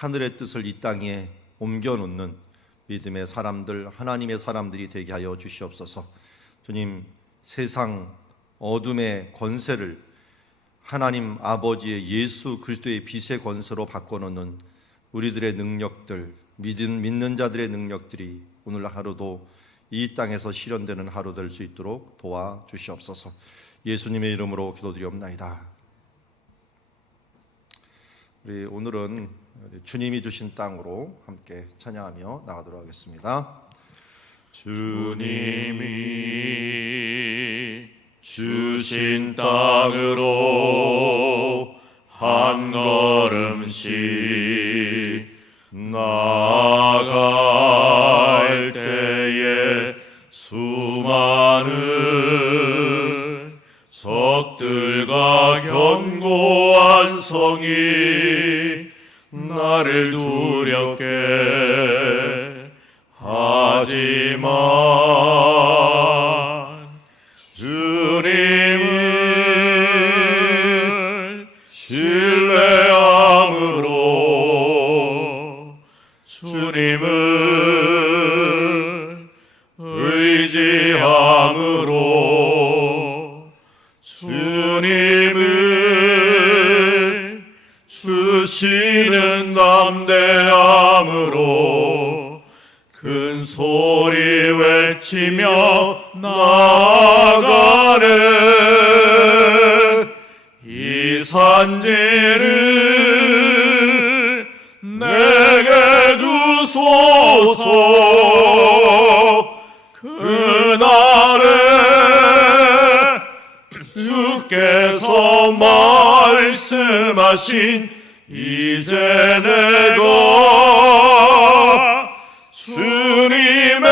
하늘의 뜻을 이 땅에 옮겨놓는 믿음의 사람들, 하나님의 사람들이 되게 하여 주시옵소서. 주님, 세상 어둠의 권세를 하나님 아버지의 예수 그리스도의 빛의 권세로 바꿔놓는 우리들의 능력들, 믿는 자들의 능력들이 오늘 하루도 이 땅에서 실현되는 하루 될 수 있도록 도와주시옵소서. 예수님의 이름으로 기도드리옵나이다. 우리 오늘은 주님이 주신 땅으로 함께 찬양하며 나가도록 하겠습니다. 주님이 주신 땅으로 한 걸음씩 나아갈 때에 수많은 적들과 견고한 성이 나를 두렵게 하지만 주님을 신뢰함으로 주님을 의지함으로 주님을 주시는 담대함으로 큰 소리 외치며 나아가네. 이 산지를 내게 주소서. 그날에 주께서 말씀하신 이제 내가 주님의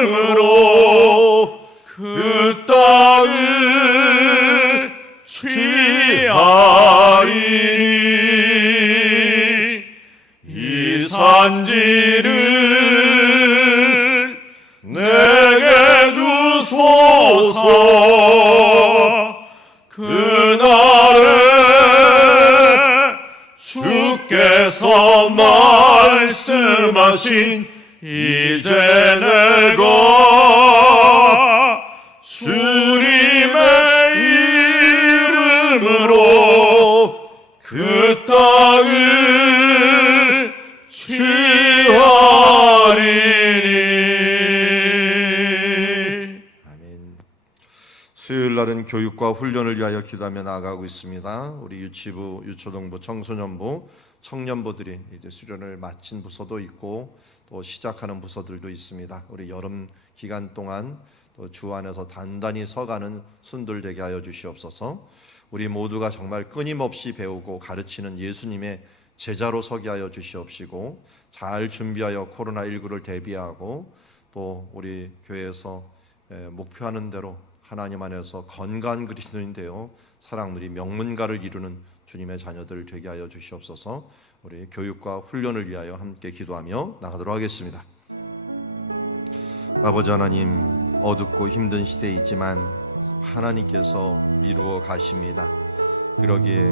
이름으로 그 땅을 취하리니 이 산지를 내게 주소서. 그날에 주께서 말씀하신 이제 내가 주님의 이름으로 그 땅을 취하리니. 아멘. 수요일 날은 교육과 훈련을 위하여 기도하며 나아가고 있습니다. 우리 유치부, 유초등부, 청소년부, 청년부들이 이제 수련을 마친 부서도 있고 또 시작하는 부서들도 있습니다. 우리 여름 기간 동안 또 주 안에서 단단히 서가는 순들 되게 하여 주시옵소서. 우리 모두가 정말 끊임없이 배우고 가르치는 예수님의 제자로 서게 하여 주시옵시고, 잘 준비하여 코로나19를 대비하고 또 우리 교회에서 목표하는 대로 하나님 안에서 건강한 그리스도인 되어 사랑 누리 명문가를 이루는 주님의 자녀들 되게 하여 주시옵소서. 우리 교육과 훈련을 위하여 함께 기도하며 나가도록 하겠습니다. 아버지 하나님, 어둡고 힘든 시대이지만 하나님께서 이루어 가십니다. 그러기에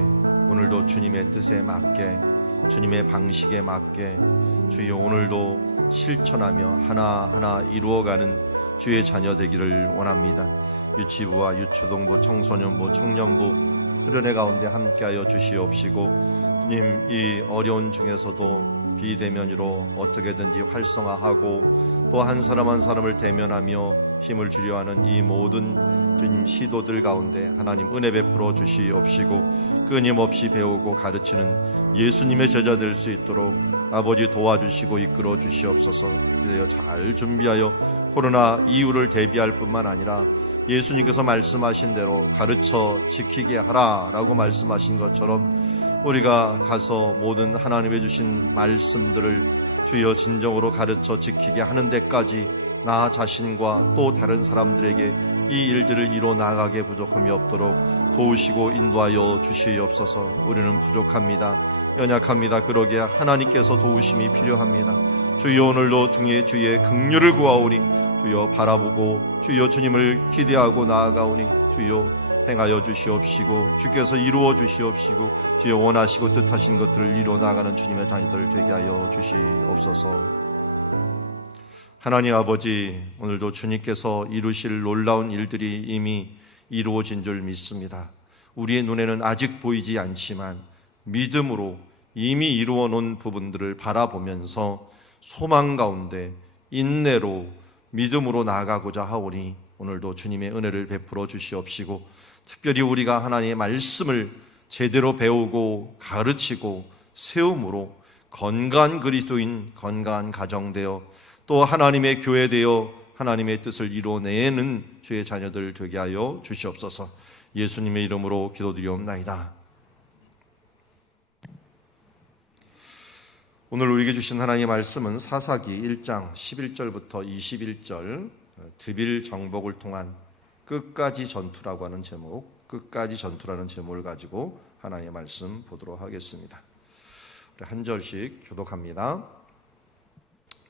오늘도 주님의 뜻에 맞게, 주님의 방식에 맞게 주여 오늘도 실천하며 하나하나 이루어가는 주의 자녀 되기를 원합니다. 유치부와 유초등부, 청소년부, 청년부 수련회 가운데 함께하여 주시옵시고, 주님 이 어려운 중에서도 비대면으로 어떻게든지 활성화하고 또 한 사람 한 사람을 대면하며 힘을 주려 하는 이 모든 주님 시도들 가운데 하나님 은혜 베풀어 주시옵시고, 끊임없이 배우고 가르치는 예수님의 제자 될 수 있도록 아버지 도와주시고 이끌어 주시옵소서. 그래야 잘 준비하여 코로나 이후를 대비할 뿐만 아니라 예수님께서 말씀하신 대로 가르쳐 지키게 하라라고 말씀하신 것처럼 우리가 가서 모든 하나님의 주신 말씀들을 주여 진정으로 가르쳐 지키게 하는 데까지 나 자신과 또 다른 사람들에게 이 일들을 이뤄 나가게 부족함이 없도록 도우시고 인도하여 주시옵소서. 우리는 부족합니다. 연약합니다. 그러기에 하나님께서 도우심이 필요합니다. 주여 오늘도 주의 긍휼을 구하오니 주여 바라보고 주여 주님을 기대하고 나아가오니 주여 행하여 주시옵시고 주께서 이루어 주시옵시고 주여 원하시고 뜻하신 것들을 이루어 나가는 주님의 자녀들 되게 하여 주시옵소서. 하나님 아버지, 오늘도 주님께서 이루실 놀라운 일들이 이미 이루어진 줄 믿습니다. 우리의 눈에는 아직 보이지 않지만 믿음으로 이미 이루어 놓은 부분들을 바라보면서 소망 가운데 인내로 믿음으로 나아가고자 하오니 오늘도 주님의 은혜를 베풀어 주시옵시고 특별히 우리가 하나님의 말씀을 제대로 배우고 가르치고 세움으로 건강한 그리스도인, 건강한 가정되어 또 하나님의 교회 되어 하나님의 뜻을 이루어내는 주의 자녀들 되게 하여 주시옵소서. 예수님의 이름으로 기도드리옵나이다. 오늘 우리에게 주신 하나님의 말씀은 사사기 1장 11절부터 21절 드빌 정복을 통한 끝까지 전투라고 하는 제목, 끝까지 전투라는 제목을 가지고 하나님의 말씀 보도록 하겠습니다. 우리 한 절씩 교독합니다.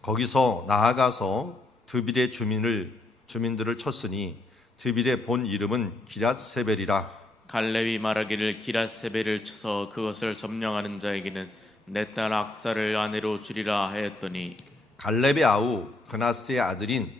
거기서 나아가서 드빌의 주민들을 쳤으니 드빌의 본 이름은 기랏세벨이라. 갈렙이 말하기를 기랏세벨을 쳐서 그것을 점령하는 자에게는 내 딸 악사를 아내로 주리라 하였더니 갈렙의 아우 그나스의 아들인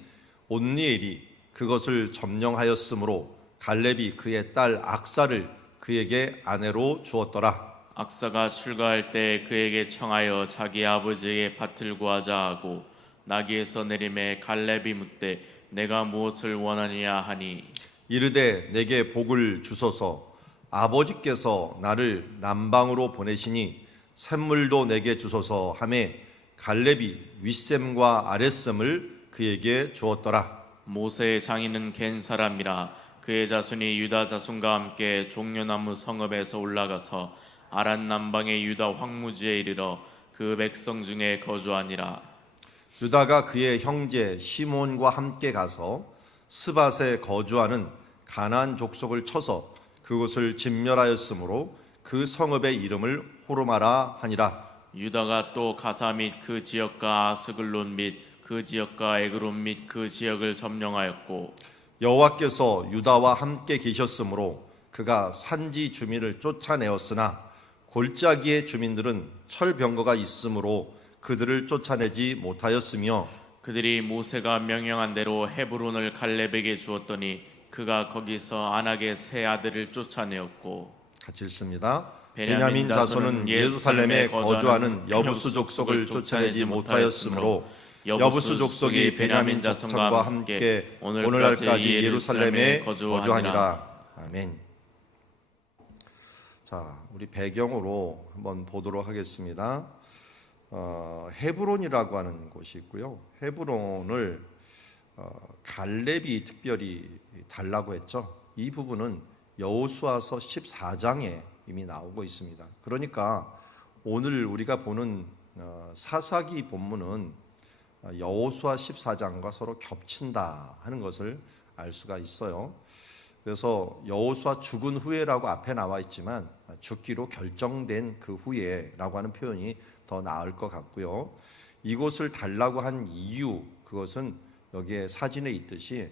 온니엘이 그것을 점령하였으므로 갈렙이 그의 딸 악사를 그에게 아내로 주었더라. 악사가 출가할 때 그에게 청하여 자기 아버지에게 밭을 구하자 하고 나귀에서 내림에 갈렙이 묻되 내가 무엇을 원하느냐 하니 이르되 내게 복을 주소서. 아버지께서 나를 남방으로 보내시니 샘물도 내게 주소서 하매 갈렙이 윗샘과 아랫샘을 그에게 주었더라. 모세의 장인은 겐 사람이라 그의 자손이 유다 자손과 함께 종려나무 성읍에서 올라가서 아란 남방의 유다 황무지에 이르러 그 백성 중에 거주하니라. 유다가 그의 형제 시몬과 함께 가서 스밧에 거주하는 가나안 족속을 쳐서 그곳을 진멸하였으므로 그 성읍의 이름을 호르마라 하니라. 유다가 또 가사 및 그 지역과 아스글론 및 그 지역과 에그론 및 그 지역을 점령하였고 여호와께서 유다와 함께 계셨으므로 그가 산지 주민을 쫓아내었으나 골짜기의 주민들은 철병거가 있으므로 그들을 쫓아내지 못하였으며 그들이 모세가 명령한 대로 헤브론을 갈렙에게 주었더니 그가 거기서 안악의 세 아들을 쫓아내었고. 같이 읽습니다. 베냐민 자손은 예루살렘에 거주하는 여부수 족속을 쫓아내지 못하였으므로 여부수 족속이 베냐민 자손과 함께 오늘날까지 예루살렘에 거주하니라. 아멘. 자, 우리 배경으로 한번 보도록 하겠습니다. 헤브론이라고 하는 곳이 있고요. 헤브론을 갈렙이 특별히 달라고 했죠. 이 부분은 여호수아서 14장에 이미 나오고 있습니다. 그러니까 오늘 우리가 보는 사사기 본문은 여호수아 14장과 서로 겹친다 하는 것을 알 수가 있어요. 그래서 여호수아 죽은 후에라고 앞에 나와 있지만 죽기로 결정된 그 후에라고 하는 표현이 더 나을 것 같고요. 이곳을 달라고 한 이유, 그것은 여기에 사진에 있듯이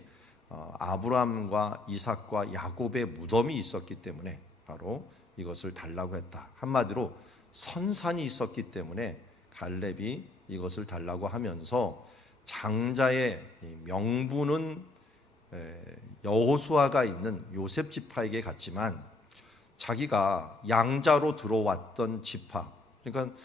아브라함과 이삭과 야곱의 무덤이 있었기 때문에 바로 이것을 달라고 했다. 한마디로 선산이 있었기 때문에 갈렙이 이것을 달라고 하면서 장자의 명분은 여호수아가 있는 요셉 지파에게 갔지만 자기가 양자로 들어왔던 지파, 그러니까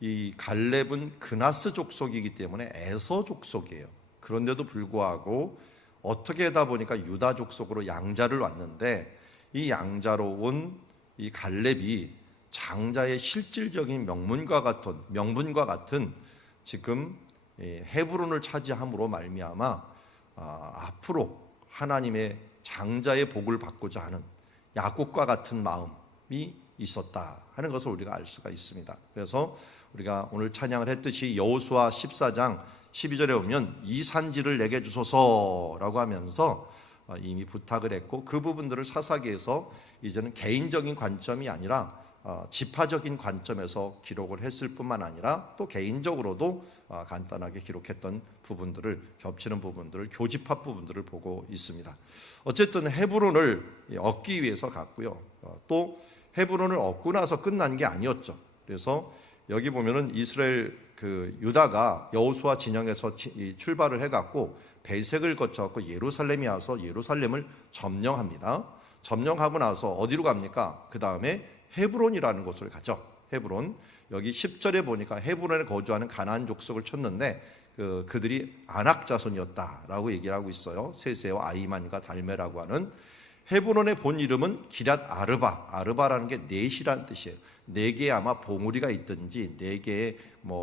이 갈렙은 그나스 족속이기 때문에 에서 족속이에요. 그런데도 불구하고 어떻게 하다 보니까 유다 족속으로 양자를 왔는데 이 양자로 온 이 갈렙이 장자의 실질적인 명분과 같은 지금 헤브론을 차지함으로 말미암아 앞으로 하나님의 장자의 복을 받고자 하는 야곱과 같은 마음이 있었다 하는 것을 우리가 알 수가 있습니다. 그래서 우리가 오늘 찬양을 했듯이 여호수아 14장 12절에 보면 이 산지를 내게 주소서라고 하면서 이미 부탁을 했고 그 부분들을 사사기에서 이제는 개인적인 관점이 아니라 지파적인 관점에서 기록을 했을 뿐만 아니라 또 개인적으로도 간단하게 기록했던 부분들을, 겹치는 부분들을, 교집합 부분들을 보고 있습니다. 어쨌든 헤브론을 얻기 위해서 갔고요. 또 헤브론을 얻고 나서 끝난 게 아니었죠. 그래서 여기 보면은 이스라엘 유다가 여호수아 진영에서 출발을 해갖고 베색을 거쳐갖고 예루살렘에 와서 예루살렘을 점령합니다. 점령하고 나서 어디로 갑니까? 그 다음에 헤브론이라는 곳을 가죠. 헤브론. 여기 10절에 보니까 헤브론에 거주하는 가나안 족속을 쳤는데 그들이 아낙 자손이었다라고 얘기를 하고 있어요. 세세와 아이만과 달메라고 하는. 헤브론의 본 이름은 기랏 아르바. 아르바라는 게 넷이라는 뜻이에요. 네 개의 아마 봉우리가 있든지 네 개의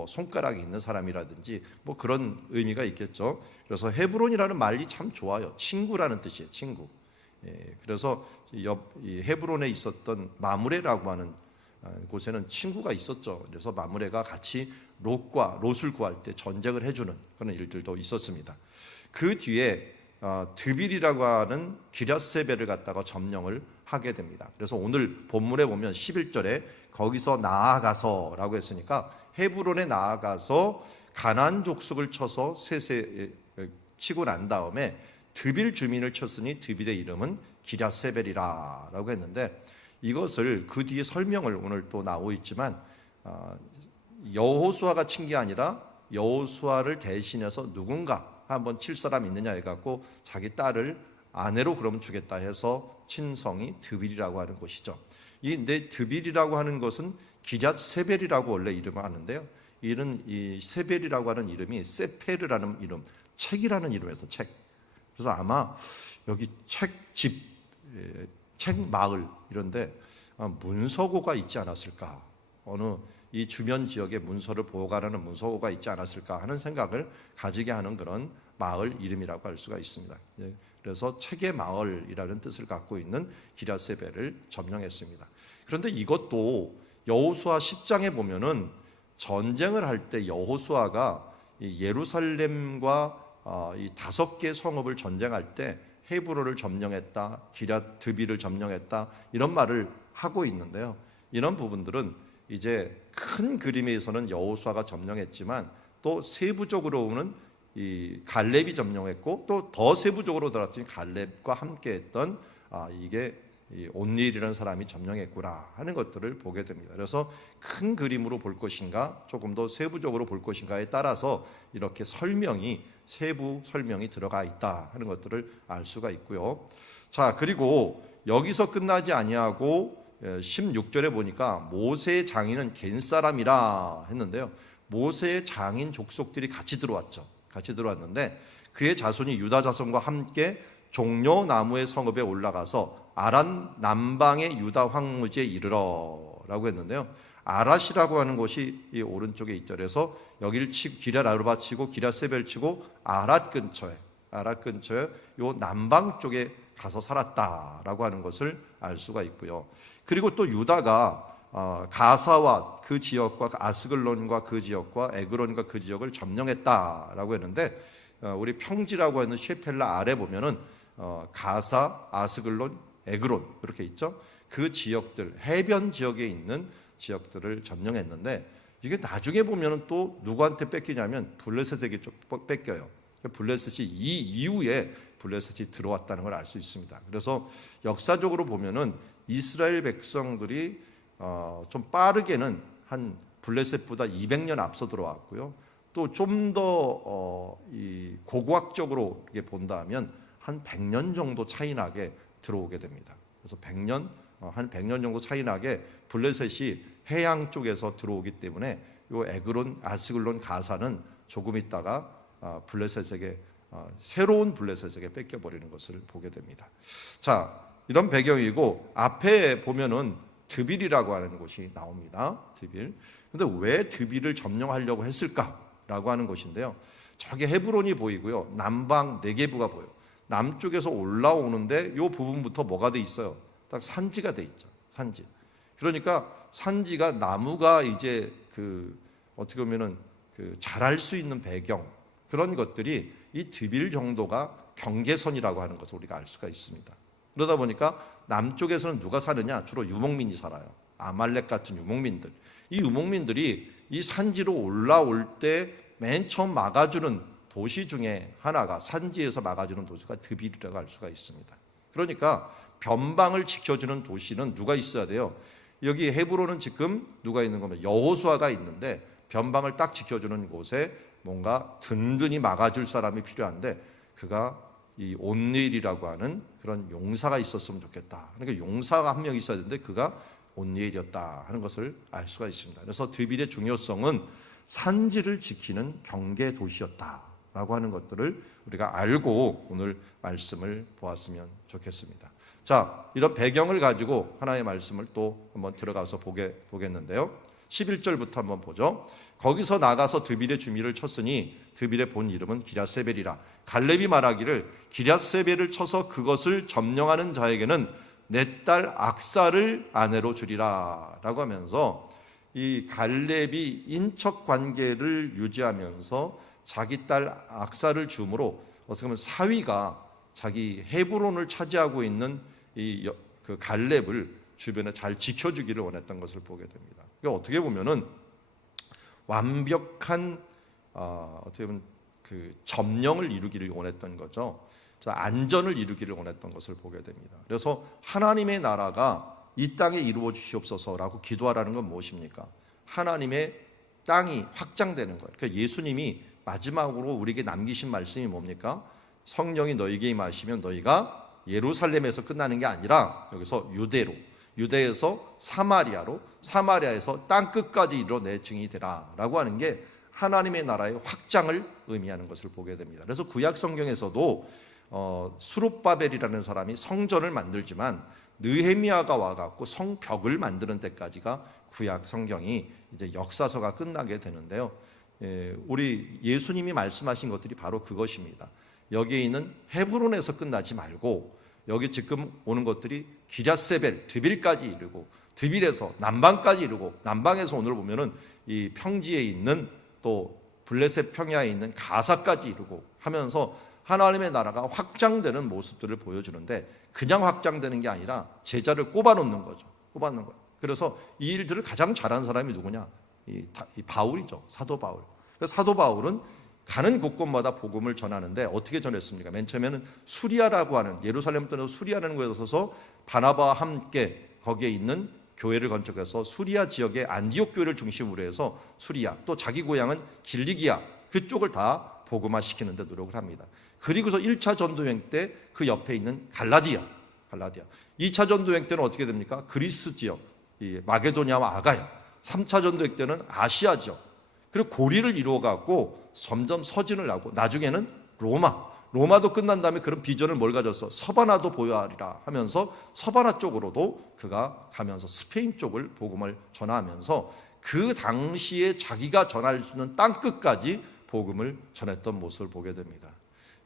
손가락이 있는 사람이라든지 그런 의미가 있겠죠. 그래서 헤브론이라는 말이 참 좋아요. 친구라는 뜻이에요. 친구. 그래서 이 헤브론에 있었던 마므레라고 하는 곳에는 친구가 있었죠. 그래서 마므레가 같이 롯을 구할 때 전쟁을 해주는 그런 일들도 있었습니다. 그 뒤에 드빌이라고 하는 기랴세벨을 갖다가 점령을 하게 됩니다. 그래서 오늘 본문에 보면 11절에 거기서 나아가서라고 했으니까 헤브론에 나아가서 가나안 족속을 쳐서 치고 난 다음에 드빌 주민을 쳤으니 드빌의 이름은 기랴세벨이라고 했는데, 이것을 그 뒤에 설명을 오늘 또 나오고 있지만 여호수아가 친 게 아니라 여호수아를 대신해서 누군가 한번 칠 사람 있느냐 해갖고 자기 딸을 아내로 그럼 주겠다 해서 친 성이 드빌이라고 하는 곳이죠. 이 드빌이라고 하는 것은 기랴세벨이라고 원래 이름을 하는데요. 이 세벨이라고 하는 이름이 세페르라는 이름, 책이라는 이름에서 책. 그래서 아마 여기 책집, 책마을 이런데 문서고가 있지 않았을까, 어느 이 주변 지역에 문서를 보관하는 문서고가 있지 않았을까 하는 생각을 가지게 하는 그런 마을 이름이라고 할 수가 있습니다. 그래서 책의 마을이라는 뜻을 갖고 있는 기랴세벨을 점령했습니다. 그런데 이것도 여호수아 10장에 보면은 전쟁을 할 때 여호수아가 예루살렘과 이 5개 성읍을 전쟁할 때 헤브론을 점령했다, 기랴드빌을 점령했다, 이런 말을 하고 있는데요. 이런 부분들은 이제 큰 그림에서는 여호수아가 점령했지만 또 세부적으로는 이 갈렙이 점령했고, 또 더 세부적으로 들어갔더니 갈렙과 함께했던 이게 온니엘이라는 사람이 점령했구나 하는 것들을 보게 됩니다. 그래서 큰 그림으로 볼 것인가, 조금 더 세부적으로 볼 것인가에 따라서 이렇게 세부 설명이 들어가 있다 하는 것들을 알 수가 있고요. 자, 그리고 여기서 끝나지 아니하고 16절에 보니까 모세의 장인은 겐 사람이라 했는데요. 모세의 장인 족속들이 같이 들어왔죠. 같이 들어왔는데 그의 자손이 유다 자손과 함께 종려 나무의 성읍에 올라가서 아란 남방의 유다 황무지에 이르러라고 했는데요. 아랏이라고 하는 곳이 이 오른쪽에 있죠. 그래서 여기를 치고 기랴 아르바 치고 기랴세벨 치고 아랏 근처에 요 남방 쪽에 가서 살았다라고 하는 것을 알 수가 있고요. 그리고 또 유다가 가사와 그 지역과 아스글론과 그 지역과 에그론과 그 지역을 점령했다라고 했는데, 우리 평지라고 하는 셰펠라 아래 보면은 가사, 아스글론, 에그론 이렇게 있죠. 그 지역들, 해변 지역에 있는 지역들을 점령했는데, 이게 나중에 보면은 또 누구한테 뺏기냐면 블레셋에게 뺏겨요. 블레셋이 이 이후에 블레셋이 들어왔다는 걸 알 수 있습니다. 그래서 역사적으로 보면은 이스라엘 백성들이 좀 빠르게는 한 블레셋보다 200년 앞서 들어왔고요. 또 좀 더 고고학적으로 본다면 한 100년 정도 차이 나게 들어오게 됩니다. 그래서 한 100년 정도 차이 나게 블레셋이 해양 쪽에서 들어오기 때문에 요 에그론, 아스글론, 가사는 조금 있다가 블레셋에게 새로운 블레셋에게 뺏겨버리는 것을 보게 됩니다. 자, 이런 배경이고 앞에 보면은 드빌이라고 하는 곳이 나옵니다. 드빌. 그런데 왜 드빌을 점령하려고 했을까라고 하는 것인데요. 저기 헤브론이 보이고요. 남방 네게부가 보여요. 남쪽에서 올라오는데 이 부분부터 뭐가 돼 있어요? 딱 산지가 돼 있죠. 산지. 그러니까 산지가 나무가 이제 어떻게 보면은 자랄 수 있는 배경, 그런 것들이 이 드빌 정도가 경계선이라고 하는 것을 우리가 알 수가 있습니다. 그러다 보니까 남쪽에서는 누가 사느냐? 주로 유목민이 살아요. 아말렉 같은 유목민들, 이 유목민들이 이 산지로 올라올 때 맨 처음 막아주는 도시 중에 하나가, 산지에서 막아주는 도시가 드빌이라고 할 수가 있습니다. 그러니까 변방을 지켜주는 도시는 누가 있어야 돼요? 여기 헤브론은 지금 누가 있는 거면 여호수아가 있는데, 변방을 딱 지켜주는 곳에 뭔가 든든히 막아줄 사람이 필요한데, 그가 이 온니엘이라고 하는 그런 용사가 있었으면 좋겠다. 그러니까 용사가 한 명 있어야 되는데 그가 온니엘이었다 하는 것을 알 수가 있습니다. 그래서 드빌의 중요성은 산지를 지키는 경계 도시였다라고 하는 것들을 우리가 알고 오늘 말씀을 보았으면 좋겠습니다. 자, 이런 배경을 가지고 하나의 말씀을 또 한번 들어가서 보겠는데요. 11절부터 한번 보죠. 거기서 나가서 드빌의 주미를 쳤으니 드빌의 본 이름은 기랴세벨이라. 갈렙이 말하기를 기랴세벨을 쳐서 그것을 점령하는 자에게는 내 딸 악사를 아내로 주리라 라고 하면서, 이 갈렙이 인척 관계를 유지하면서 자기 딸 악사를 줌으로 어떻게 보면 사위가 자기 헤브론을 차지하고 있는 그 갈렙을 주변에 잘 지켜주기를 원했던 것을 보게 됩니다. 그러니까 어떻게 보면은 완벽한 어떻게 보면 그 점령을 이루기를 원했던 거죠. 안전을 이루기를 원했던 것을 보게 됩니다. 그래서 하나님의 나라가 이 땅에 이루어 주시옵소서라고 기도하라는 건 무엇입니까? 하나님의 땅이 확장되는 거예요. 그러니까 예수님이 마지막으로 우리에게 남기신 말씀이 뭡니까? 성령이 너희에게 임하시면 너희가 예루살렘에서 끝나는 게 아니라 여기서 유대로, 유대에서 사마리아로, 사마리아에서 땅 끝까지 이르러 내 증인이 되라 라고 하는 게 하나님의 나라의 확장을 의미하는 것을 보게 됩니다. 그래서 구약 성경에서도 수룹바벨이라는 사람이 성전을 만들지만 느헤미야가 와갖고 성벽을 만드는 때까지가 구약 성경이 이제 역사서가 끝나게 되는데요. 우리 예수님이 말씀하신 것들이 바로 그것입니다. 여기에 있는 헤브론에서 끝나지 말고 여기 지금 오는 것들이 기랴세벨, 드빌까지 이르고, 드빌에서 남방까지 이르고, 남방에서 오늘 보면은 이 평지에 있는 또 블레셋 평야에 있는 가사까지 이르고 하면서 하나님의 나라가 확장되는 모습들을 보여주는데, 그냥 확장되는 게 아니라 제자를 꼽아놓는 거죠. 꼽아놓는 거예요. 그래서 이 일들을 가장 잘한 사람이 누구냐? 이 바울이죠. 사도 바울. 그래서 사도 바울은 가는 곳곳마다 복음을 전하는데 어떻게 전했습니까? 맨 처음에는 수리아라고 하는, 예루살렘 떠나서 수리아라는 곳에 서서 바나바와 함께 거기에 있는 교회를 건축해서 수리아 지역의 안디옥 교회를 중심으로 해서 수리아, 또 자기 고향은 길리기아 그쪽을 다 복음화시키는 데 노력을 합니다. 그리고서 1차 전도여행 때 그 옆에 있는 갈라디아. 2차 전도여행 때는 어떻게 됩니까? 그리스 지역, 이 마게도냐와 아가야. 3차 전도여행 때는 아시아 지역. 그리고 고리를 이루어갖고 점점 서진을 하고 나중에는 로마도 끝난 다음에 그런 비전을 뭘 가졌어? 서바나도 보여하리라 하면서 서바나 쪽으로도 그가 가면서 스페인 쪽을 복음을 전하면서 그 당시에 자기가 전할 수 있는 땅 끝까지 복음을 전했던 모습을 보게 됩니다.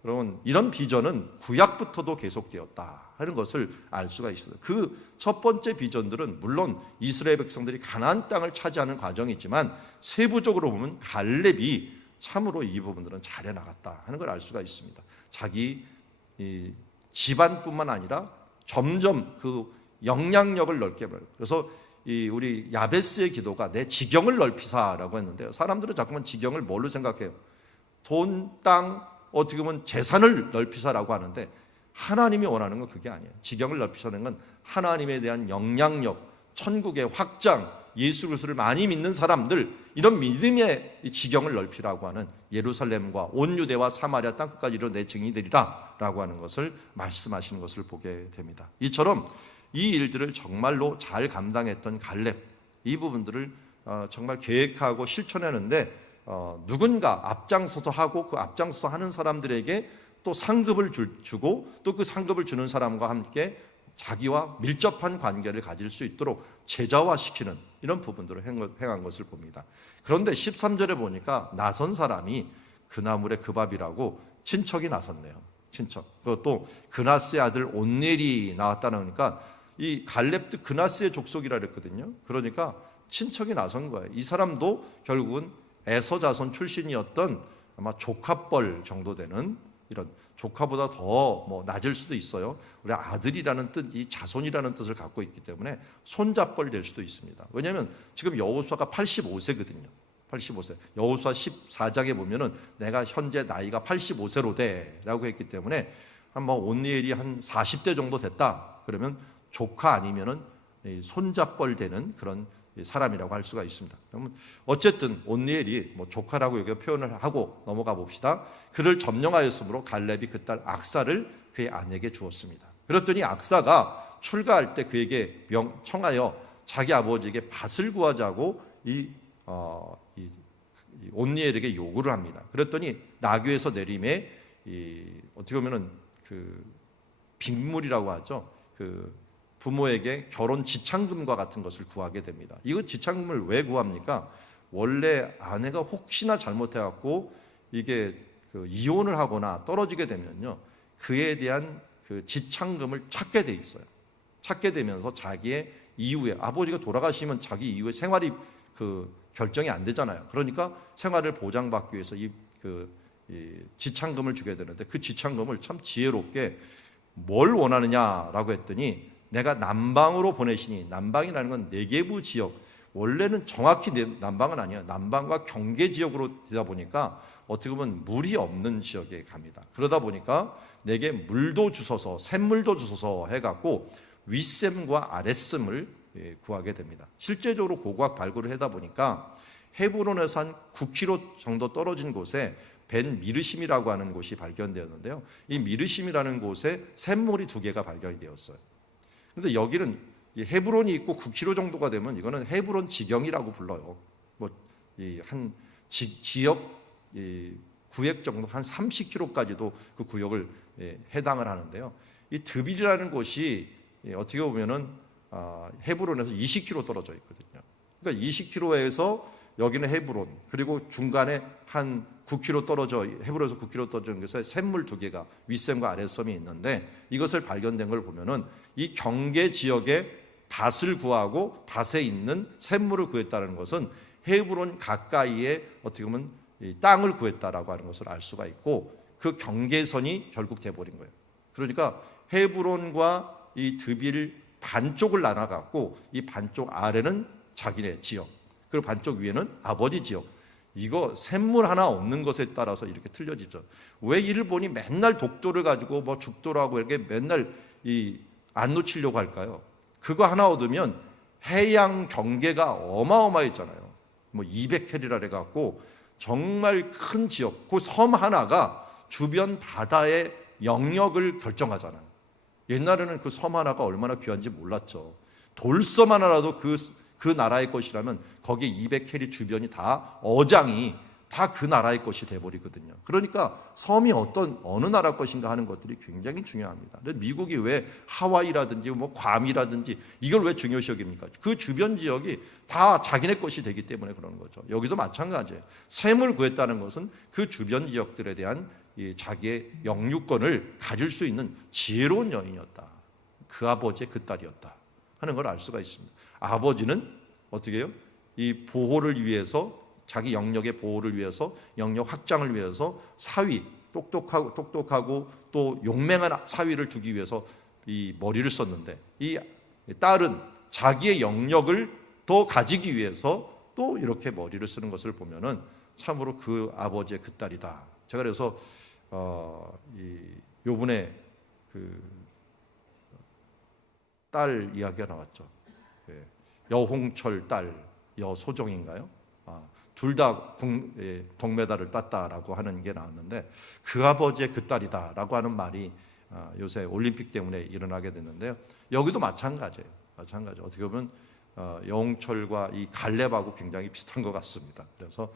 여러분, 이런 비전은 구약부터도 계속되었다 하는 것을 알 수가 있어요. 그 첫 번째 비전들은 물론 이스라엘 백성들이 가나안 땅을 차지하는 과정이지만 세부적으로 보면 갈렙이 참으로 이 부분들은 잘해 나갔다 하는 걸 알 수가 있습니다. 자기 집안뿐만 아니라 점점 그 영향력을 넓게 벌여요. 그래서 우리 야베스의 기도가 내 지경을 넓히사라고 했는데요. 사람들은 자꾸만 지경을 뭘로 생각해요? 돈, 땅, 어떻게 보면 재산을 넓히사라고 하는데 하나님이 원하는 건 그게 아니에요. 지경을 넓히사는 건 하나님에 대한 영향력, 천국의 확장, 예수 그리스도를 많이 믿는 사람들, 이런 믿음의 지경을 넓히라고 하는 예루살렘과 온 유대와 사마리아 땅끝까지 이르러 내 증인이 되리라 라고 하는 것을 말씀하시는 것을 보게 됩니다. 이처럼 이 일들을 정말로 잘 감당했던 갈렙, 이 부분들을 정말 계획하고 실천하는데 누군가 앞장서서 하고 그 앞장서서 하는 사람들에게 또 상급을 주고 또 그 상급을 주는 사람과 함께 자기와 밀접한 관계를 가질 수 있도록 제자화시키는 이런 부분들을 행한 것을 봅니다. 그런데 13절에 보니까 나선 사람이 그나물의 그 밥이라고 친척이 나섰네요. 친척. 그것도 그나스의 아들 온넬이 나왔다는 거니까 이 갈렙도 그나스의 족속이라 그랬거든요. 그러니까 친척이 나선 거예요. 이 사람도 결국은 에서 자손 출신이었던 아마 조카뻘 정도 되는 이런 조카보다 더 뭐 낮을 수도 있어요. 우리 아들이라는 뜻, 이 자손이라는 뜻을 갖고 있기 때문에 손잡벌 될 수도 있습니다. 왜냐하면 지금 여호수아가 85세거든요. 85세. 여호수아 14장에 보면은 내가 현재 나이가 85세로 돼라고 했기 때문에 한번 온니엘이 한 40대 정도 됐다. 그러면 조카 아니면은 손잡벌 되는 그런 사람이라고 할 수가 있습니다. 그러면 어쨌든 온니엘이 뭐 조카라고 여기 표현을 하고 넘어가 봅시다. 그를 점령하였으므로 갈렙이 그 딸 악사를 그의 아내에게 주었습니다. 그랬더니 악사가 출가할 때 그에게 청하여 자기 아버지에게 밭을 구하자고 이 온니엘에게 요구를 합니다. 그랬더니 나귀에서 내림에 어떻게 보면은 그 빅물이라고 하죠. 그 부모에게 결혼 지창금과 같은 것을 구하게 됩니다. 이거 지창금을 왜 구합니까? 원래 아내가 혹시나 잘못해갖고 이게 그 이혼을 하거나 떨어지게 되면요, 그에 대한 그 지창금을 찾게 돼 있어요. 찾게 되면서 자기의 이후에 아버지가 돌아가시면 자기 이후에 생활이 그 결정이 안 되잖아요. 그러니까 생활을 보장받기 위해서 이 지창금을 주게 되는데 그 지창금을 참 지혜롭게 뭘 원하느냐라고 했더니 내가 남방으로 보내시니, 남방이라는 건 네게부 지역, 원래는 정확히 남방은 아니에요. 남방과 경계 지역으로 되다 보니까 어떻게 보면 물이 없는 지역에 갑니다. 그러다 보니까 내게 물도 주소서, 샘물도 주소서 해갖고 윗샘과 아랫샘을 구하게 됩니다. 실제적으로 고고학 발굴을 하다 보니까 헤브론에서 한 9km 정도 떨어진 곳에 벤 미르심이라고 하는 곳이 발견되었는데요. 이 미르심이라는 곳에 샘물이 2개가 발견이 되었어요. 근데 여기는 헤브론이 있고 9km 정도가 되면 이거는 헤브론 지경이라고 불러요. 뭐 한 지역 구역 정도 한 30km까지도 그 구역을 해당을 하는데요. 이 드빌이라는 곳이 어떻게 보면은 헤브론에서 20km 떨어져 있거든요. 그러니까 20km에서 여기는 헤브론, 그리고 중간에 한 9km 떨어져, 헤브론에서 9km 떨어진 곳에 샘물 2개가 윗샘과 아랫섬이 있는데 이것을 발견된 걸 보면은 이 경계 지역에 밭을 구하고 밭에 있는 샘물을 구했다는 것은 헤브론 가까이에 어떻게 보면 이 땅을 구했다라고 하는 것을 알 수가 있고 그 경계선이 결국 돼버린 거예요. 그러니까 헤브론과 이 드빌 반쪽을 나눠갖고 이 반쪽 아래는 자기네 지역, 그리고 반쪽 위에는 아버지 지역. 이거 샘물 하나 없는 것에 따라서 이렇게 틀려지죠. 왜 일본이 맨날 독도를 가지고 뭐 죽도라고 이렇게 맨날 안 놓치려고 할까요? 그거 하나 얻으면 해양 경계가 어마어마했잖아요. 뭐 200캐리라 해갖고 정말 큰 지역, 그 섬 하나가 주변 바다의 영역을 결정하잖아요. 옛날에는 그 섬 하나가 얼마나 귀한지 몰랐죠. 돌섬 하나라도 그 나라의 것이라면 거기에 200캐리 주변이 다 어장이 다 그 나라의 것이 돼버리거든요. 그러니까 섬이 어느 나라 것인가 하는 것들이 굉장히 중요합니다. 미국이 왜 하와이라든지 뭐 괌이라든지 이걸 왜 중요시 여깁니까? 그 주변 지역이 다 자기네 것이 되기 때문에 그러는 거죠. 여기도 마찬가지예요. 샘을 구했다는 것은 그 주변 지역들에 대한 자기의 영유권을 가질 수 있는 지혜로운 여인이었다. 그 아버지의 그 딸이었다 하는 걸 알 수가 있습니다. 아버지는 어떻게 해요? 이 보호를 위해서, 자기 영역의 보호를 위해서, 영역 확장을 위해서 사위, 똑똑하고 또 용맹한 사위를 두기 위해서 이 머리를 썼는데 이 딸은 자기의 영역을 더 가지기 위해서 또 이렇게 머리를 쓰는 것을 보면은 참으로 그 아버지의 그 딸이다. 제가 그래서 요번에 그 딸 이야기가 나왔죠. 여홍철 딸 여소정인가요? 둘 다 동메달을 땄다라고 하는 게 나왔는데 그 아버지의 그 딸이다라고 하는 말이 요새 올림픽 때문에 일어나게 됐는데요. 여기도 마찬가지예요. 어떻게 보면 여홍철과 이 갈렙하고 굉장히 비슷한 것 같습니다. 그래서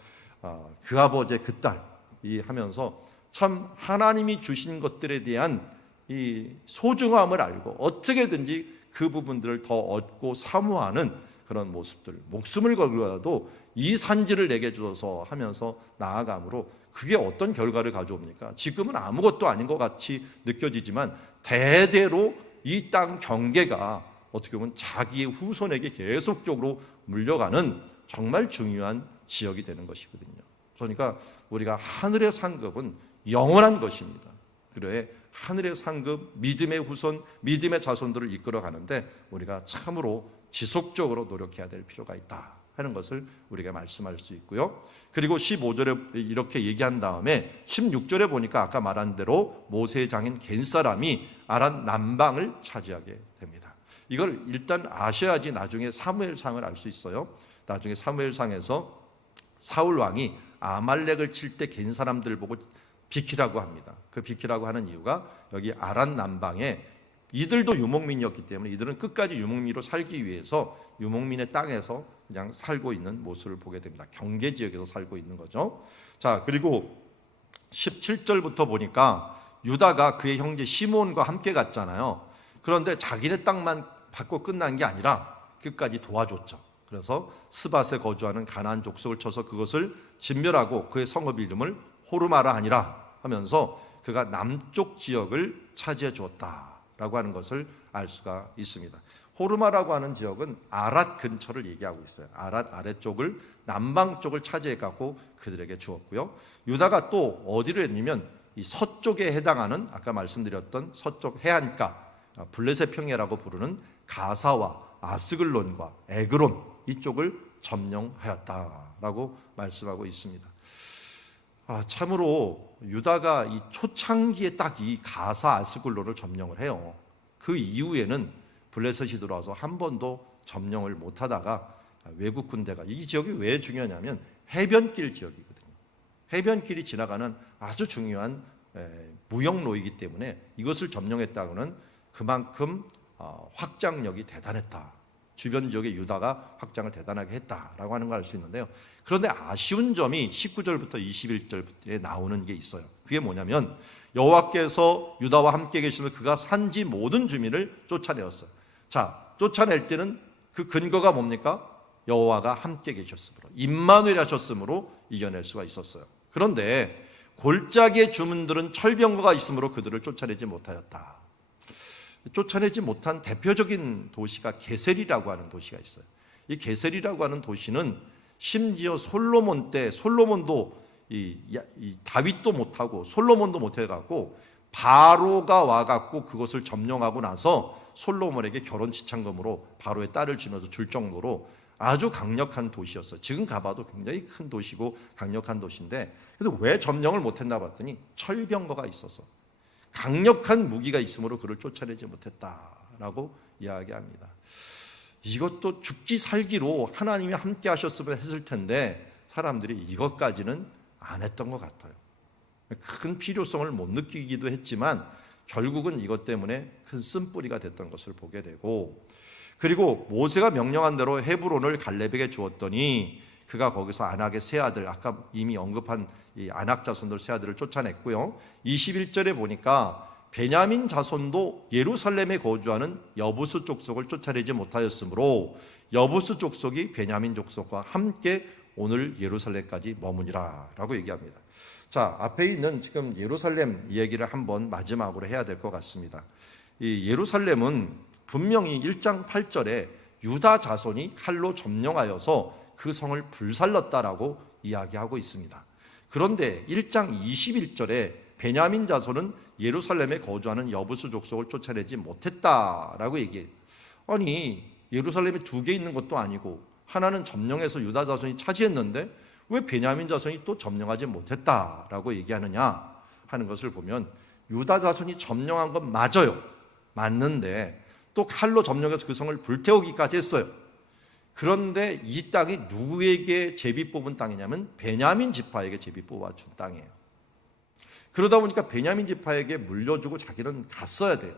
그 아버지의 그 딸이 하면서 참 하나님이 주신 것들에 대한 이 소중함을 알고 어떻게든지 그 부분들을 더 얻고 사모하는 그런 모습들, 목숨을 걸고라도 이 산지를 내게 주어서 하면서 나아감으로 그게 어떤 결과를 가져옵니까? 지금은 아무것도 아닌 것 같이 느껴지지만 대대로 이 땅 경계가 어떻게 보면 자기의 후손에게 계속적으로 물려가는 정말 중요한 지역이 되는 것이거든요. 그러니까 우리가 하늘의 상급은 영원한 것입니다. 그래 하늘의 상급, 믿음의 후손, 믿음의 자손들을 이끌어 가는데 우리가 참으로 지속적으로 노력해야 될 필요가 있다 하는 것을 우리가 말씀할 수 있고요. 그리고 15절에 이렇게 얘기한 다음에 16절에 보니까 아까 말한 대로 모세의 장인 겐사람이 아란 남방을 차지하게 됩니다. 이걸 일단 아셔야지 나중에 사무엘상을 알 수 있어요. 나중에 사무엘상에서 사울 왕이 아말렉을 칠 때 겐사람들 보고 비키라고 합니다. 그 비키라고 하는 이유가 여기 아란 남방에 이들도 유목민이었기 때문에 이들은 끝까지 유목민으로 살기 위해서 유목민의 땅에서 그냥 살고 있는 모습을 보게 됩니다. 경계 지역에서 살고 있는 거죠. 자, 그리고 17절부터 보니까 유다가 그의 형제 시몬과 함께 갔잖아요. 그런데 자기네 땅만 받고 끝난 게 아니라 끝까지 도와줬죠. 그래서 스밧에 거주하는 가나안 족속을 쳐서 그것을 진멸하고 그의 성읍 이름을 호르마라 하니라 하면서 그가 남쪽 지역을 차지해 주었다라고 하는 것을 알 수가 있습니다. 호르마라고 하는 지역은 아랏 근처를 얘기하고 있어요. 아랏 아래쪽을 남방 쪽을 차지해 갖고 그들에게 주었고요. 유다가 또 어디를 했냐면 이 서쪽에 해당하는 아까 말씀드렸던 서쪽 해안가 블레셋 평야라고 부르는 가사와 아스글론과 에그론 이쪽을 점령하였다라고 말씀하고 있습니다. 참으로 유다가 이 초창기에 딱 이 가사 아스글론을 점령을 해요. 그 이후에는 블레셋이 들어와서 한 번도 점령을 못하다가 외국 군대가 이 지역이 왜 중요하냐면 해변길 지역이거든요. 해변길이 지나가는 아주 중요한 무역로이기 때문에 이것을 점령했다고는 그만큼 확장력이 대단했다. 주변 지역의 유다가 확장을 대단하게 했다라고 하는 걸 알 수 있는데요. 그런데 아쉬운 점이 19절부터 21절에 나오는 게 있어요. 그게 뭐냐면 여호와께서 유다와 함께 계시며 그가 산지 모든 주민을 쫓아내었어요. 자, 쫓아낼 때는 그 근거가 뭡니까? 여호와가 함께 계셨으므로, 임마누엘 하셨으므로 이겨낼 수가 있었어요. 그런데 골짜기의 주민들은 철병거가 있으므로 그들을 쫓아내지 못하였다. 쫓아내지 못한 대표적인 도시가 게셀이라고 하는 도시가 있어요. 이 게셀이라고 하는 도시는 심지어 솔로몬 때 솔로몬도 이 다윗도 못하고 솔로몬도 못해갖고 바로가 와갖고 그것을 점령하고 나서 솔로몬에게 결혼 지참금으로 바로의 딸을 주면서 줄 정도로 아주 강력한 도시였어요. 지금 가봐도 굉장히 큰 도시고 강력한 도시인데 근데 왜 점령을 못했나 봤더니 철병거가 있어서 강력한 무기가 있으므로 그를 쫓아내지 못했다라고 이야기합니다. 이것도 죽기 살기로 하나님이 함께 하셨으면 했을 텐데 사람들이 이것까지는 안 했던 것 같아요. 큰 필요성을 못 느끼기도 했지만 결국은 이것 때문에 큰 쓴뿌리가 됐던 것을 보게 되고 그리고 모세가 명령한 대로 헤브론을 갈렙에게 주었더니 그가 거기서 안악의 세 아들 아까 이미 언급한 이 안악 자손들 세 아들을 쫓아냈고요. 21절에 보니까 베냐민 자손도 예루살렘에 거주하는 여부스 족속을 쫓아내지 못하였으므로 여부스 족속이 베냐민 족속과 함께 오늘 예루살렘까지 머무니라 라고 얘기합니다. 자, 앞에 있는 지금 예루살렘 이야기를 한번 마지막으로 해야 될 것 같습니다. 이 예루살렘은 분명히 1장 8절에 유다 자손이 칼로 점령하여서 그 성을 불살랐다라고 이야기하고 있습니다. 그런데 1장 21절에 베냐민 자손은 예루살렘에 거주하는 여부스 족속을 쫓아내지 못했다라고 얘기해요. 아니 예루살렘에 두 개 있는 것도 아니고 하나는 점령해서 유다 자손이 차지했는데 왜 베냐민 자손이 또 점령하지 못했다라고 얘기하느냐 하는 것을 보면 유다 자손이 점령한 건 맞아요. 맞는데 또 칼로 점령해서 그 성을 불태우기까지 했어요. 그런데 이 땅이 누구에게 제비 뽑은 땅이냐면 베냐민 지파에게 제비 뽑아준 땅이에요. 그러다 보니까 베냐민 지파에게 물려주고 자기는 갔어야 돼요.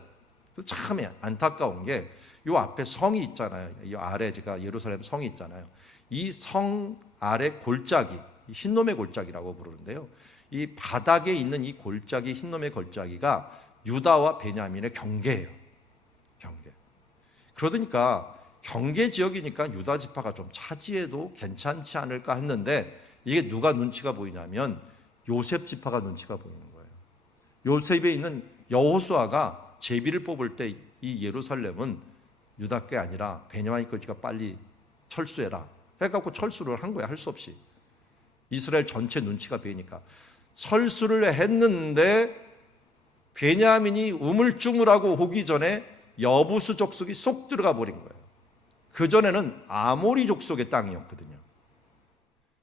참 안타까운 게 이 앞에 성이 있잖아요. 이 아래 제가 예루살렘 성이 있잖아요. 이 성 아래 골짜기, 흰놈의 골짜기라고 부르는데요. 이 바닥에 있는 이 골짜기, 흰놈의 골짜기가 유다와 베냐민의 경계예요. 경계. 그러니까 경계 지역이니까 유다 지파가 좀 차지해도 괜찮지 않을까 했는데 이게 누가 눈치가 보이냐면 요셉 지파가 눈치가 보이는 거예요. 요셉에 있는 여호수아가 제비를 뽑을 때 이 예루살렘은 유다 게 아니라 베냐민 거지가 빨리 철수해라 해갖고 철수를 한 거야. 할 수 없이 이스라엘 전체 눈치가 보이니까 철수를 했는데 베냐민이 우물쭈물하고 오기 전에 여부수 족속이 쏙 들어가 버린 거예요. 그전에는 아모리 족속의 땅이었거든요.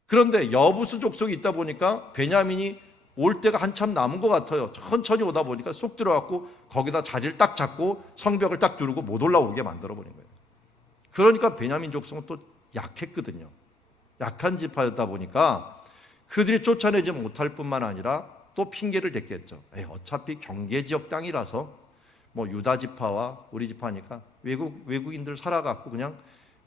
그런데 여부수 족속이 있다 보니까 베냐민이 올 때가 한참 남은 것 같아요. 천천히 오다 보니까 쏙 들어갔고 거기다 자리를 딱 잡고 성벽을 딱 두르고 못 올라오게 만들어버린 거예요. 그러니까 베냐민 족속은 또 약했거든요. 약한 지파였다 보니까 그들이 쫓아내지 못할 뿐만 아니라 또 핑계를 댔겠죠. 어차피 경계지역 땅이라서 뭐 유다 지파와 우리 지파니까 외국인들 살아갖고 그냥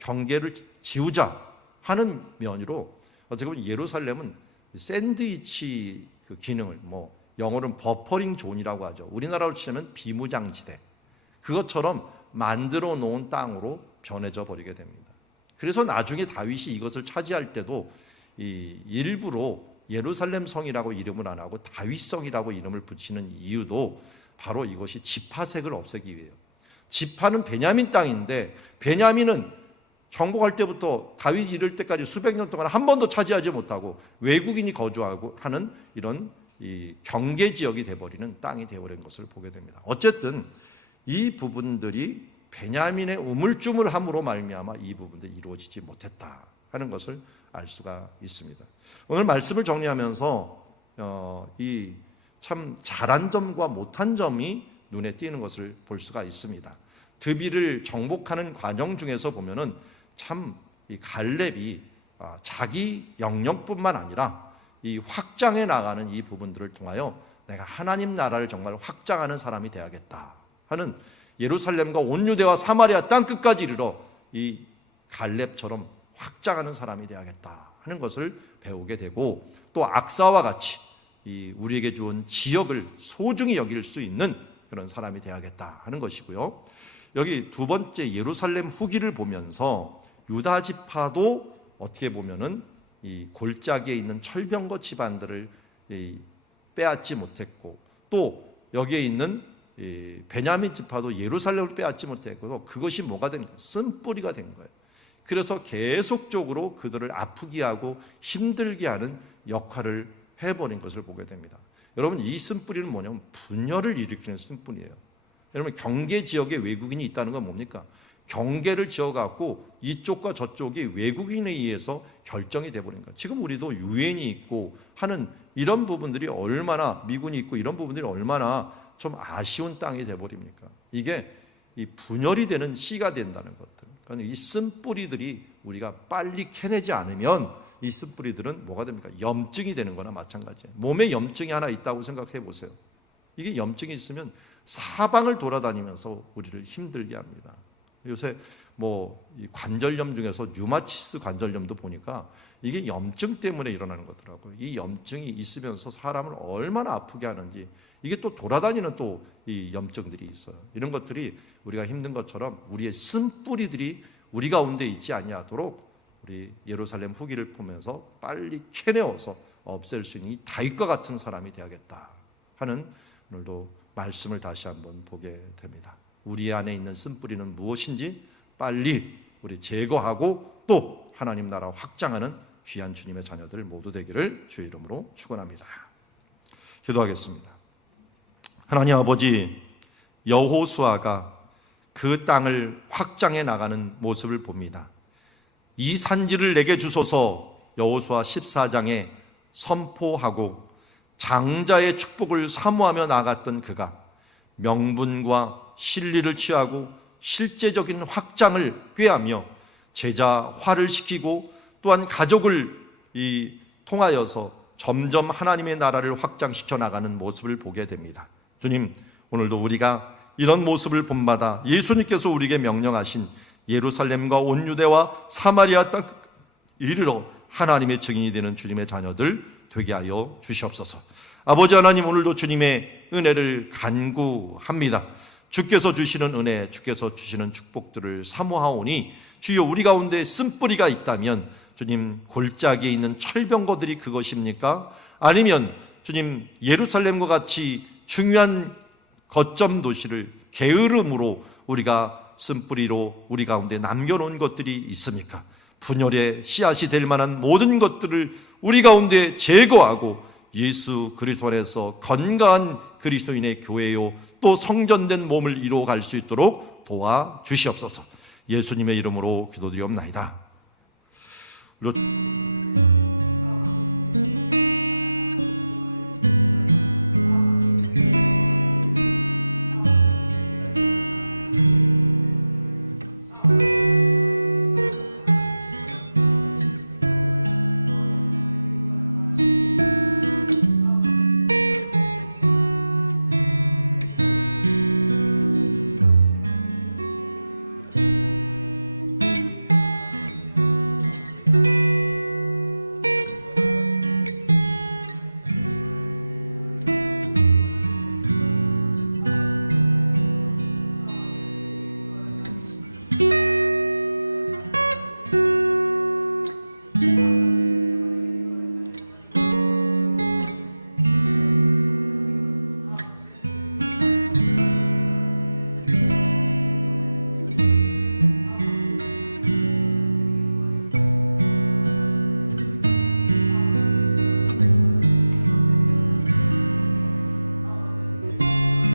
경계를 지우자 하는 면으로 어떻게 보면 예루살렘은 샌드위치 그 기능을 뭐 영어로는 버퍼링 존이라고 하죠. 우리나라로 치면 비무장지대 그것처럼 만들어 놓은 땅으로 변해져 버리게 됩니다. 그래서 나중에 다윗이 이것을 차지할 때도 일부러 예루살렘 성이라고 이름을 안 하고 다윗성이라고 이름을 붙이는 이유도 바로 이것이 지파색을 없애기 위해요. 지파는 베냐민 땅인데 베냐민은 정복할 때부터 다윗이 이를 때까지 수백 년 동안 한 번도 차지하지 못하고 외국인이 거주하고 하는 이런 이 경계 지역이 돼버리는 땅이 돼버린 것을 보게 됩니다. 어쨌든 이 부분들이 베냐민의 우물쭈물함으로 말미암아 이 부분들이 이루어지지 못했다 하는 것을 알 수가 있습니다. 오늘 말씀을 정리하면서 이 참 잘한 점과 못한 점이 눈에 띄는 것을 볼 수가 있습니다. 드비를 정복하는 과정 중에서 보면은 참 이 갈렙이 자기 영역뿐만 아니라 이 확장해 나가는 이 부분들을 통하여 내가 하나님 나라를 정말 확장하는 사람이 되어야겠다 하는 예루살렘과 온 유대와 사마리아 땅 끝까지 이르러 이 갈렙처럼 확장하는 사람이 되어야겠다 하는 것을 배우게 되고 또 악사와 같이 이 우리에게 주은 지역을 소중히 여길 수 있는 그런 사람이 되어야겠다 하는 것이고요. 여기 두 번째 예루살렘 후기를 보면서 유다 지파도 어떻게 보면은 이 골짜기에 있는 철병거 집안들을 빼앗지 못했고 또 여기에 있는 베냐민 지파도 예루살렘을 빼앗지 못했고 그것이 뭐가 된 거예요? 쓴뿌리가 된 거예요. 그래서 계속적으로 그들을 아프게 하고 힘들게 하는 역할을 해버린 것을 보게 됩니다. 여러분 이 쓴뿌리는 뭐냐면 분열을 일으키는 쓴뿌리예요. 여러분 경계 지역에 외국인이 있다는 건 뭡니까? 경계를 지어갖고 이쪽과 저쪽이 외국인에 의해서 결정이 돼버린 거예요. 지금 우리도 유엔이 있고 하는 이런 부분들이 얼마나 미군이 있고 이런 부분들이 얼마나 좀 아쉬운 땅이 돼버립니까? 이게 이 분열이 되는 씨가 된다는 것들. 그러니까 이 쓴뿌리들이 우리가 빨리 캐내지 않으면 이 쓴뿌리들은 뭐가 됩니까? 염증이 되는 거나 마찬가지예요. 몸에 염증이 하나 있다고 생각해 보세요. 이게 염증이 있으면 사방을 돌아다니면서 우리를 힘들게 합니다. 요새 뭐 이 관절염 중에서 류마티스 관절염도 보니까 이게 염증 때문에 일어나는 거더라고요. 이 염증이 있으면서 사람을 얼마나 아프게 하는지 이게 또 돌아다니는 또 이 염증들이 있어요. 이런 것들이 우리가 힘든 것처럼 우리의 쓴뿌리들이 우리 가운데 있지 아니하도록 우리 예루살렘 후기를 보면서 빨리 캐내어서 없앨 수 있는 이 다윗과 같은 사람이 되어야겠다 하는 오늘도 말씀을 다시 한번 보게 됩니다. 우리 안에 있는 쓴뿌리는 무엇인지 빨리 우리 제거하고 또 하나님 나라 확장하는 귀한 주님의 자녀들 모두 되기를 주의 이름으로 축원합니다. 기도하겠습니다. 하나님 아버지, 여호수아가 그 땅을 확장해 나가는 모습을 봅니다. 이 산지를 내게 주소서 여호수아 14장에 선포하고 장자의 축복을 사모하며 나갔던 그가 명분과 실리를 취하고 실제적인 확장을 꾀하며 제자화를 시키고 또한 가족을 통하여서 점점 하나님의 나라를 확장시켜 나가는 모습을 보게 됩니다. 주님, 오늘도 우리가 이런 모습을 본마다 예수님께서 우리에게 명령하신 예루살렘과 온 유대와 사마리아 땅 이르러 하나님의 증인이 되는 주님의 자녀들 되게 하여 주시옵소서. 아버지 하나님, 오늘도 주님의 은혜를 간구합니다. 주께서 주시는 은혜, 주께서 주시는 축복들을 사모하오니 주여 우리 가운데 쓴뿌리가 있다면 주님 골짜기에 있는 철병거들이 그것입니까? 아니면 주님 예루살렘과 같이 중요한 거점 도시를 게으름으로 우리가 쓴뿌리로 우리 가운데 남겨놓은 것들이 있습니까? 분열의 씨앗이 될 만한 모든 것들을 우리 가운데 제거하고 예수 그리스도 안에서 건강한 그리스도인의 교회요 또 성전된 몸을 이루어갈 수 있도록 도와주시옵소서. 예수님의 이름으로 기도드리옵나이다.